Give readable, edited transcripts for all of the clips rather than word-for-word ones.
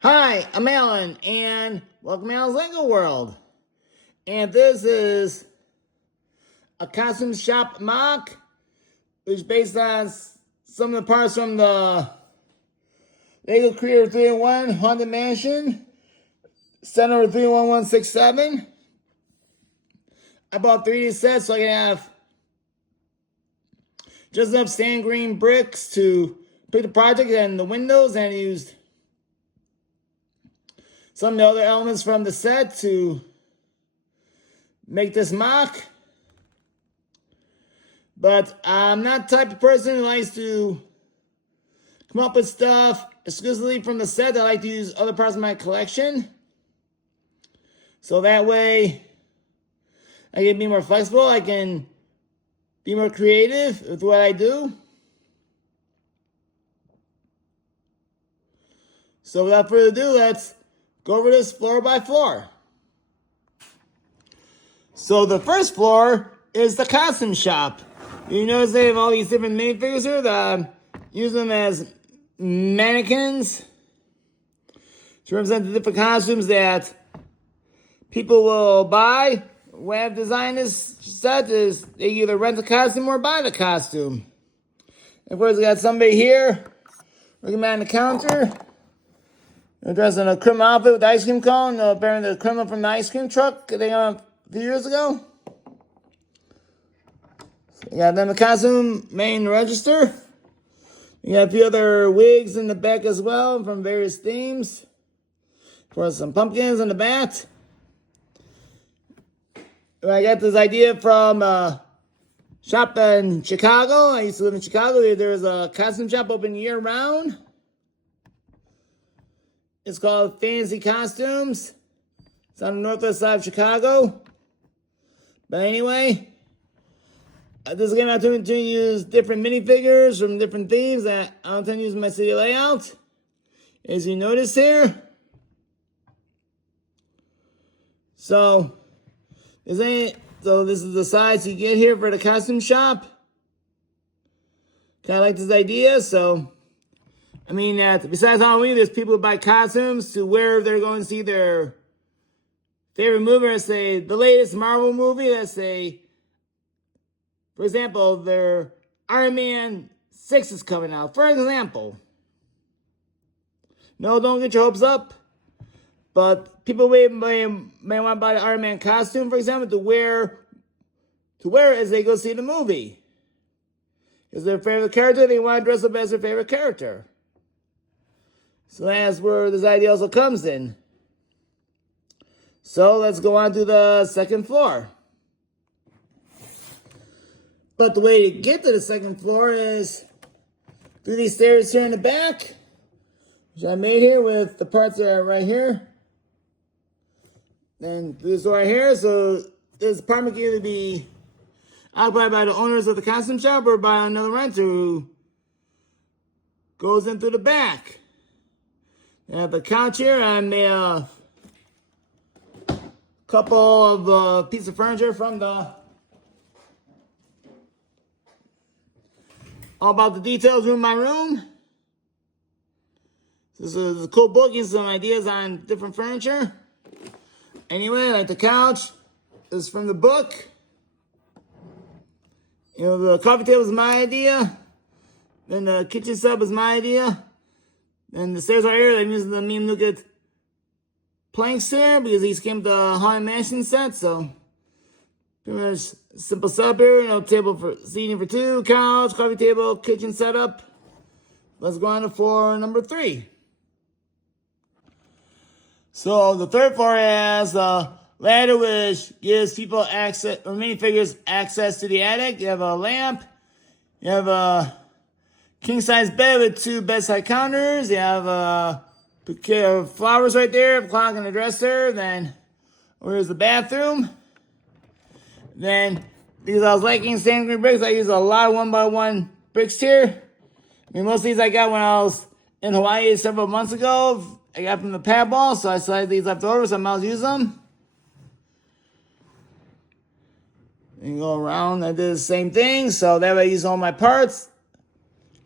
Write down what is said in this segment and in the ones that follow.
Hi, I'm Alan, and welcome to Alan's Lego World. And this is a costume shop mock, which is based on some of the parts from the Lego Creator 3-in-1 Haunted Mansion, set number 31167. I bought 3D sets so I can have just enough sand green bricks to pick the project and the windows, and used some of the other elements from the set to make this mock. But I'm not the type of person who likes to come up with stuff exclusively from the set. I like to use other parts of my collection. So that way I can be more flexible. I can be more creative with what I do. So without further ado, let's go over this floor by floor. So the first floor is the costume shop. You notice they have all these different minifigures here that I'm using them as mannequins to represent the different costumes that people will buy. The way I've designed this set is they either rent the costume or buy the costume. And of course, we got somebody here looking behind the counter, dressed in a criminal outfit with the ice cream cone, bearing the criminal from the ice cream truck they got a few years ago. So you got them the costume main register. You got a few other wigs in the back as well from various themes. For some pumpkins in the back. I got this idea from a shop in Chicago. I used to live in Chicago. There's a costume shop open year round. It's called Fantasy Costumes. It's on the northwest side of Chicago. But anyway, this is going to have to use different minifigures from different themes that I intend to use in my city layout. As you notice here. So this is the size you get here for the costume shop. Kind of like this idea. So, I mean, besides Halloween, there's people who buy costumes to wear if they're going to see their favorite movie. Let's say the latest Marvel movie. Let's say, for example, their Iron Man 6 is coming out. For example. No, don't get your hopes up. But people may want to buy the Iron Man costume, for example, to wear as they go see the movie. Is their favorite character, they want to dress up as their favorite character. So that's where this idea also comes in. So let's go on to the second floor. But the way to get to the second floor is through these stairs here in the back, which I made here with the parts that are right here. Then this right here, so this apartment can either be occupied by the owners of the costume shop or by another renter who goes in through the back. And at the couch here, I made a couple of pieces of furniture from the All About the Details room in my room. This is a cool book, using some ideas on different furniture. Anyway, like the couch is from the book. You know, the coffee table is my idea. Then the kitchen sub is my idea. Then the stairs right here, I'm using the Meme Nougat planks here because these came with the Haunted Mansion set. So, pretty much simple sub here. You know, table for seating for two, couch, coffee table, kitchen setup. Let's go on to floor number 3. So the third floor has a ladder which gives people access, or minifigures access to the attic. You have a lamp. You have a king-size bed with 2 bedside counters. You have a bouquet of flowers right there, a clock and a dresser. Then here's the bathroom. Then, because I was liking sand green bricks, I use a lot of 1x1 bricks here. I mean, most of these I got when I was in Hawaii several months ago. I got from the pad ball, so I still had these left over, so I might as well use them. And go around, I did the same thing, so that way I use all my parts.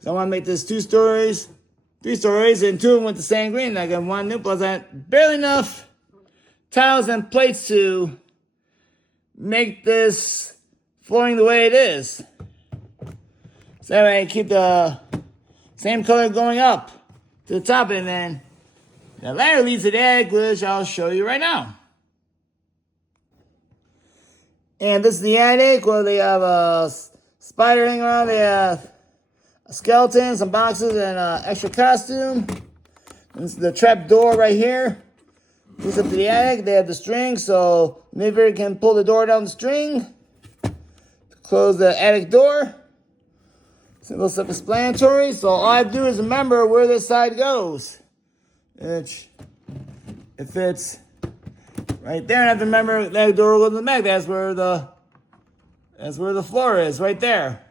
So I want to make this 2 stories 3 stories, and 2 of them with the same green. I got 1 new plus that. Barely enough tiles and plates to make this flooring the way it is. So that way I keep the same color going up to the top, and then the ladder leads to the attic, which I'll show you right now. And this is the attic where they have a spider hanging around. They have a skeleton, some boxes, and an extra costume. This is the trap door right here. Leads up to the attic. They have the string, so maybe you can pull the door down the string to close the attic door. Simple, self-explanatory. So all I have to do is remember where this side goes. Which, if it's right there, I have to remember that door goes in the back. That's where the floor is, right there.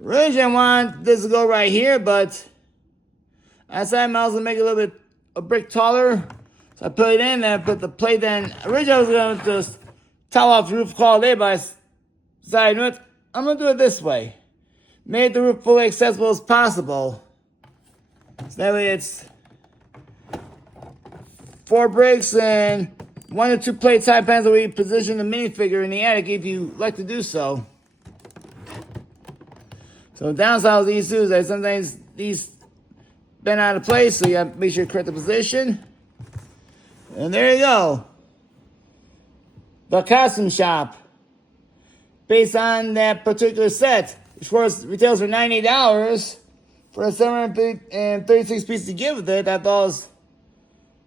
Originally, I want this to go right here, but I decided I was gonna make it a brick taller. So I put it in, and I put the plate in. Originally, I was gonna just towel off the roof, call it a day, but I decided, you know what? I'm gonna do it this way. Make the roof fully accessible as possible. So that way it's 4 bricks and 1 or 2 plates, high depends on where you position the minifigure in the attic if you like to do so. So the downside of these two is that sometimes these bend out of place, so you have to make sure you correct the position. And there you go. The costume shop. Based on that particular set, which retails for $90 for a 736 piece to give with it. I thought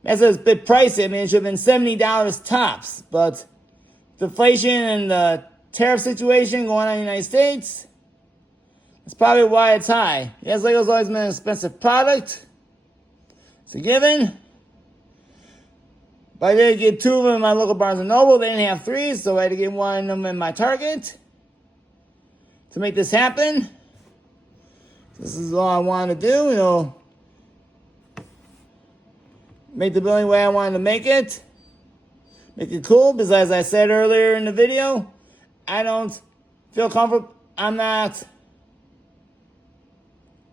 that's a bit pricey. I mean, it should have been $70 tops. But the inflation and the tariff situation going on in the United States, that's probably why it's high. Yes, Lego's always been an expensive product. It's a given. But I did get 2 of them in my local Barnes & Noble. They didn't have 3, so I had to get 1 of them in my Target to make this happen. This is all I wanted to do, you know. Make the building the way I wanted to make it. Make it cool, because as I said earlier in the video, I don't feel comfortable. I'm not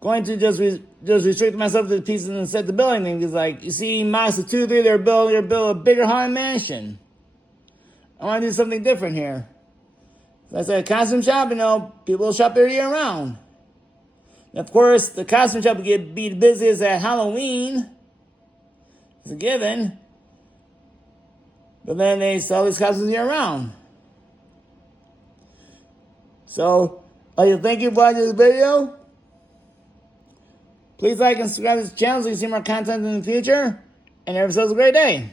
going to just restrict myself to the pieces and set the building thing. Because, like, you see Monster 2, 3, they're building a bigger haunted mansion. I want to do something different here. As I said, a costume shop, you know, people shop there year round. And of course, the costume shop will be the busiest at Halloween. It's a given. But then they sell these costumes year round. So, thank you for watching this video. Please like and subscribe to this channel so you can see more content in the future. And have yourselves a great day.